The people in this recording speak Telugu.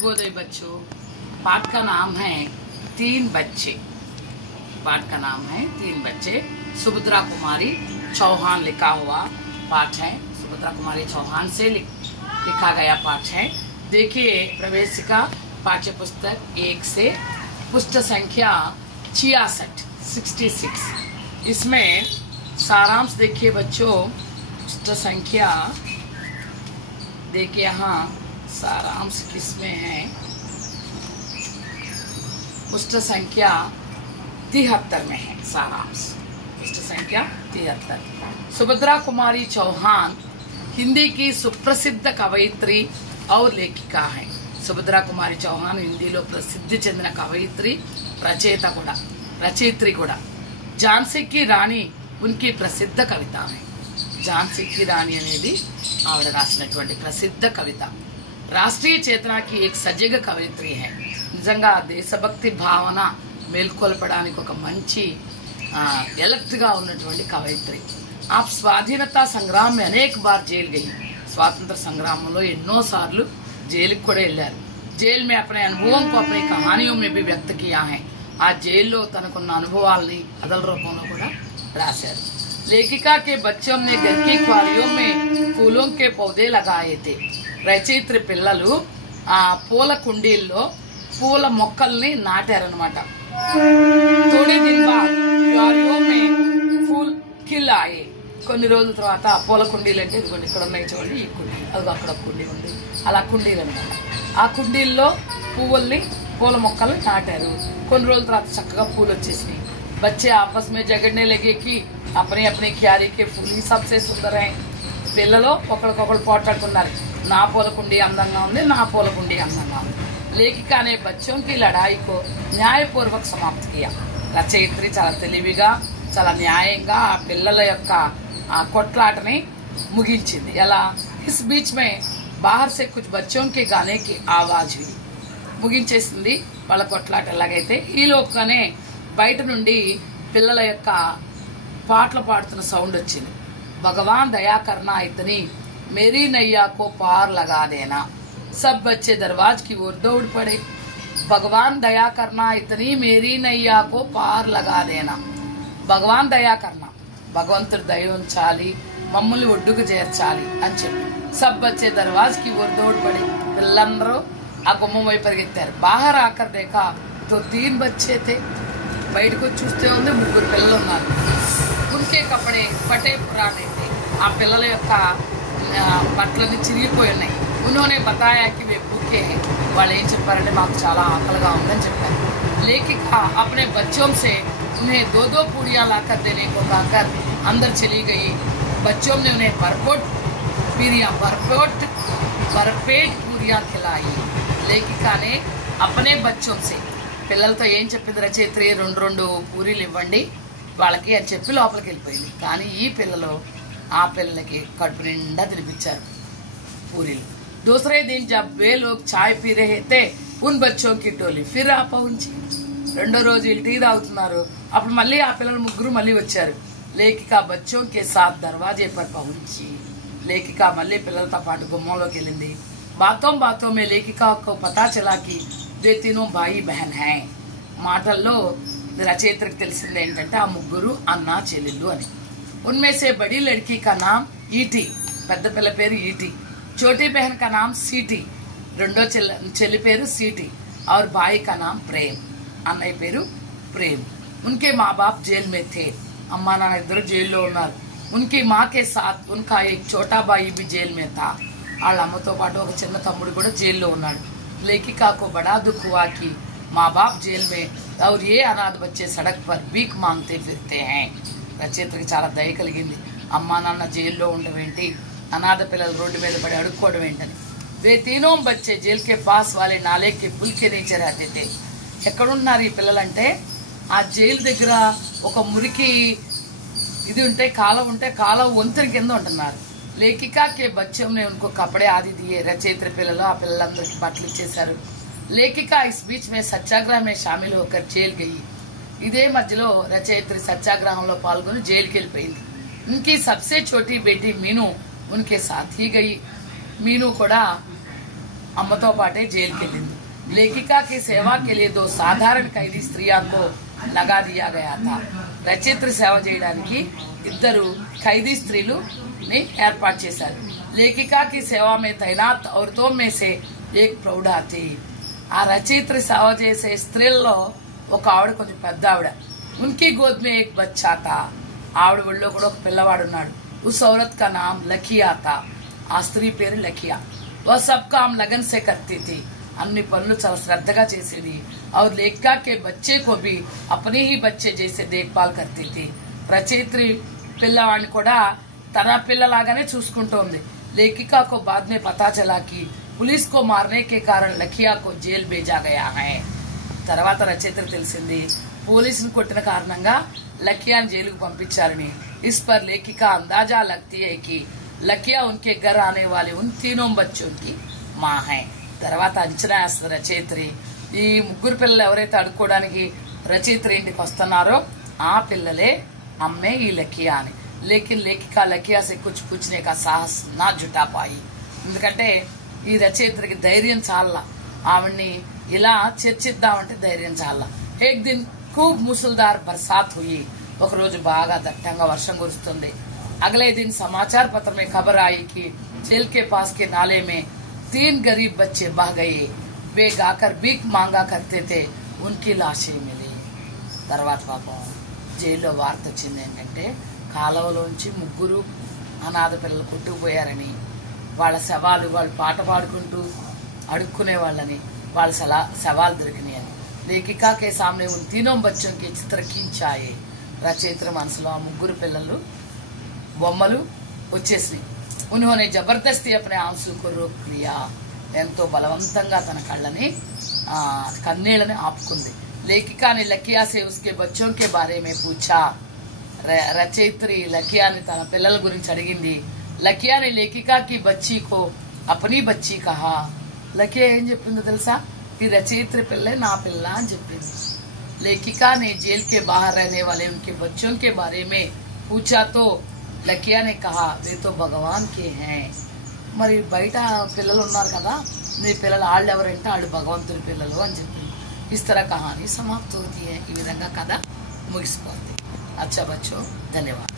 शुभोदय बच्चों। पाठ का नाम है तीन बच्चे। पाठ का नाम है तीन बच्चे। सुभद्रा कुमारी चौहान लिखा हुआ पाठ है। सुभद्रा कुमारी चौहान से लिखा गया पाठ है। देखिए प्रवेशिका पाठ्य पुस्तक 1 से पुष्ट संख्या 66। इसमें सारांश देखिए बच्चों। पुष्ट संख्या देखिए, यहाँ सारांश किसमें है? पुष्ट संख्या 73 में है सारांश। पुष्ट संख्या 73। सुभद्रा कुमारी चौहान हिंदी की सुप्रसिद्ध कवयित्री और लेखिका है। सुभद्रा कुमारी चौहान हिंदीలో ప్రసిద్ధి చెందిన కవయిత్రి, రచయిత్రి కూడా। झांसी की रानी उनकी प्रसिद्ध कविता है। झांसी की रानी అనేది ఆవిడ రాసినటువంటి ప్రసిద్ధ కవిత। రాష్ట్రీయ చేతనకి एक సజీవ కవయిత్రి है। నిజంగా దేశభక్తి భావన మేల్కొల్పడానికి ఒక మంచి ఎలక్ట్ గా ఉన్నటువంటి కవయిత్రి। आप स्वाधीनता संग्राम में अनेक बार जेल गई। स्वातंत्र संग्राम में ఎన్నో సార్లు జైలుకి కూడా వెళ్ళారు। जेल में अपने अनुभवों को अपनी कहानियों में भी व्यक्त किया है। आ जेल తనకున్న అనుభవాల్ని కథల రూపంలో కూడా రాశారు। लेखिका के बच्चों ने घर की क्वारियों में फूलों के पौधे लगाए थे। రచయిత్రి పిల్లలు ఆ పూల కుండీల్లో పూల మొక్కల్ని నాటారన్నమాట। थोड़े दिन बाद क्वारियों में फूल खिल आए। కొన్ని రోజుల తర్వాత పూల కుండీలు అంటే ఇదిగోండి ఇక్కడ ఉన్నాయి చూడండి, ఈ కుండీ, అది అక్కడ కుండీ ఉంది, అలా కుండీలు అన్నమాట। ఆ కుండీల్లో పూల మొక్కలు నాటారు। కొన్ని రోజుల తర్వాత చక్కగా పూలు వచ్చేసినాయి। बच्चे आपस में झगड़ने लगे कि अपनी अपनी क्यारी के फूल ही सबसे सुंदर हैं। పిల్లలు ఒకరికొకరు పోట్లాడుకున్నారు, నా పూల కుండీ అందంగా ఉంది, నా పూల కుండీ అందంగా ఉంది। लेखिका ने बच्चों की लड़ाई को न्यायपूर्वक समाप्त किया। రచయిత్రి చాలా తెలివిగా చాలా న్యాయంగా ఆ పిల్లల యొక్క ఆ కొట్లాటని ముగించింది। ఎలా? इस बीच में बाहर से कुछ बच्चों के गाने की आवाज हुई। ముగించేసింది వాళ్ళ కొట్లాట। ఎలాగైతే ఈ లోపుగానే బయట నుండి పిల్లల యొక్క పాటలు పాడుతున్న సౌండ్ వచ్చింది। భగవాన్ దయా करना इतनी मेरी नैया को पार लगा देना। सब बच्चे दरवाजे की ओर दौड़ पड़े। भगवान दया करना इतनी मेरी नैया को पार लगा देना। భగవాన్ దయా కర్ణ, భగవంతుడు దయ ఉంచాలి, మమ్మల్ని ఒడ్డుకు చేర్చాలి అని చెప్పి సబ్ బచ్చే దర్వాజ్కి ఓర్ దౌడ్ పడే, పిల్లలందరూ ఆ గుమ్మం వైపు పరిగెత్తారు। బాహర్ ఆకర్ దేఖా తో 3 బచ్చే थे। బయటకు వచ్చి చూస్తే ఉంది 3 పిల్లలు ఉన్నారు। ఉన్కే కపడే ఫటే పురానే थे। ఆ పిల్లల యొక్క బట్టలన్నీ చిరిగిపోయి ఉన్నాయి। ఉన్హోనే బతాయా కి వే భూకే హై। వాళ్ళు ఏం చెప్పారంటే మాకు చాలా ఆకలిగా ఉందని చెప్పారు। లేఖిక अपने बच्चों से उन्हें 2-2 पूड़ियां लाकर देने को कहकर अंदर चली गई। बच्चों ने उन्हें भरपेट पूड़ियां खिलाई। लेखिका ने अपने बच्चों से పిల్లలతో ఏం చెప్పింది రచయిత్రి? 2 పూరీలు ఇవ్వండి వాళ్ళకి అని చెప్పి లోపలికి వెళ్ళిపోయింది। కానీ ఈ పిల్లలు ఆ పిల్లలకి కడుపు నిండా తినిపించారు పూరీలు। दूसरे दिन जब वे लोग चाय पी रहे थे उन बच्चों की टोली फिर आ पहुंची। రెండో రోజు వీళ్ళు టీ తాగుతున్నారు, అప్పుడు మళ్ళీ ఆ పిల్లలు 3 మళ్ళీ వచ్చారు। లేఖిక బచ్చోं के साथ दरवाजे पर पहुंची। లేఖిక మళ్ళీ పిల్లలతో పాటు గుమ్మంలోకి వెళ్ళింది। बातों बातों में लेखिका को पता चला कि वे तीनों भाई बहन हैं। మాటల్లో రచయిత్రికి తెలిసింది ఏంటంటే ఆ 3 అన్నా చెల్లెళ్ళు అని। उनमें से बड़ी लड़की का नाम ईटी, పెద్ద పిల్ల పేరు ఈటీ। छोटी बहन का नाम सीटी, రెండో చెల్లి పేరు सीटी। और भाई का नाम प्रेम, అన్నయ్య పేరు ప్రేమ్। उनके माँ बाप जेल में थे। అమ్మా నాన్న ఇద్దరు జైల్లో ఉన్నారు। उनकी माँ के साथ उनका एक छोटा भाई भी जेल में था। వాళ్ళ అమ్మతో పాటు ఒక చిన్న తమ్ముడు కూడా జైల్లో ఉన్నాడు। लेखिका को बड़ा दुख हुआ कि माँ बाप जेल में और ये अनाथ बच्चे सड़क पर भीख मांगते फिरते हैं। రచయిత్రికి చాలా దయ కలిగింది। అమ్మా నాన్న జైల్లో ఉండడం ఏంటి, అనాథ పిల్లలు రోడ్డు మీద పడి అడుక్కోవడం ఏంటని। वे तीनों बच्चे जेल के पास वाले नाले के पुल के नीचे रहते थे। ఎక్కడున్నారు ఈ పిల్లలంటే ఆ జైలు దగ్గర ఒక మురికి ఇది ఉంటే కాలం ఉంటే కాలం వంతెన కింద ఉంటున్నారు। लेखिका के बच्चों ने उनको कपड़े आदि दिए। రచయిత్రి పిల్లలు ఆ పిల్లలందరికీ బట్టలు ఇచ్చేశారు। लेखिका इस बीच में सत्याग्रह में शामिल होकर जेल गई। ఇదే మధ్యలో రచయిత్రి సత్యాగ్రహంలో పాల్గొని జైలుకి వెళ్ళిపోయింది। उनकी सबसे छोटी बेटी मीनू उनके साथ ही गई। मीनू కూడా అమ్మతో పాటే జైలుకి వెళ్ళింది. लेखिका की सेवा के लिए 2 साधारण कैदी स्त्रियों को लगा दिया गया था. రచయిత్రి సేవ చేయడానికి 2 ఖైదీ స్త్రీలుని ఏర్పాటు చేశారు. लेखिका की सेवा में तैनात औरतों में से एक प्रौढ़ा थी. ఆ రచయిత్రి సేవ చేసే స్త్రీల్లో ఒక ఆవిడ కొంచెం పెద్ద ఆవిడ. उनकी गोद में एक बच्चा था. ఆవిడ ఒళ్ళో కూడా ఒక పిల్లవాడు ఉన్నాడు. उस औरत का नाम लखिया था. ఆ స్త్రీ పేరు లఖియా. वह सब काम लगन से करती थी. అన్ని పనులు చాలా శ్రద్ధగా చేసేది. और लेखिका के बच्चे को भी अपने ही बच्चे जैसे देखभाल करती थी. రచయిత్రి పిల్లవాడిని కూడా తన పిల్లలాగానే చూసుకుంటోంది. लेखिका को बाद में पता चला कि पुलिस को मारने के कारण लखिया को जेल भेजा गया है. తర్వాత రచయిత్రి తెలిసింది పోలీసును కొట్టిన కారణంగా లఖియాని జైలుకు పంపించారని. इस पर लेखिका अंदाजा लगती है कि लखिया उनके घर आने वाले उन 3 बच्चों की माँ है. తర్వాత అంచనా వేస్తుంది రచయిత్రి ఈ 3 పిల్లలు ఎవరైతే అడుక్కోవడానికి రచయిత్రి ఇంటికి వస్తున్నారో ఆ పిల్లలే అమ్మే ఈ లఖియా అని. లేకిన్ లేఖికా లఖియా సే కుచ్ పూछने का साहस ना जुटा पाई. ఎందుకంటే ఈ రచయిత్రికి ధైర్యం చాలా. ఆవిడ్ని ఇలా చర్చిద్దామంటే ధైర్యం చాలా. ఏక్ దిన్ खूब मूसलधार बरसात हुई. ఒక రోజు బాగా దట్టంగా వర్షం కురుస్తుంది. अगले दिन समाचार पत्र में खबर आई कि जेल के पास के नाले में 3 गरीब बच्चे बह गए. वे गाकर भीख मांगा करते थे. उनकी लाशें मिली. తర్వాత పాపం జైల్లో వార్త వచ్చింది ఏంటంటే కాలువలోంచి 3 అనాథ పిల్లలు కొట్టుకుపోయారని, వాళ్ళ శవాలు వాళ్ళు పాట పాడుకుంటూ అడుక్కునే వాళ్ళని వాళ్ళ శవాలు దొరికినాయని. लेखिका के सामने उन 3 बच्चों के चित्र खींचाए. రచయిత్రి మనసులో 3 పిల్లలు బొమ్మలు వచ్చేసినాయి. उन्होंने जबरदस्ती अपने आंसू को रोक लिया. ఎంతో బలవంతంగా తన కళ్ళని కన్నీళ్ళని ఆపుకుంది. लेखिका ने लखिया से उसके बच्चों के बारे में पूछा. రచయిత్రి లఖియాని తన పిల్లల గురించి అడిగింది. లఖియా ने लेखिका की बच्ची को अपनी बच्ची कहा. లఖియా ఏం చెప్పిందో తెలుసా? ఈ రచయిత్రి పిల్లే నా పిల్ల అని చెప్పింది. लेखिका ने जेल के बाहर रहने वाले उनके बच्चों के बारे में पूछा तो लखिया ने कहा वे तो भगवान के हैं. మరి బయట పిల్లలు ఉన్నారు కదా, నీ పిల్లలు వాళ్ళు ఎవరంటే వాళ్ళు భగవంతుని పిల్లలు అని చెప్పింది. इस तरह कहानी समाप्त होती है. ఈ విధంగా కథ ముగిసిపోతుంది. अच्छा बच्चों, धन्यवाद.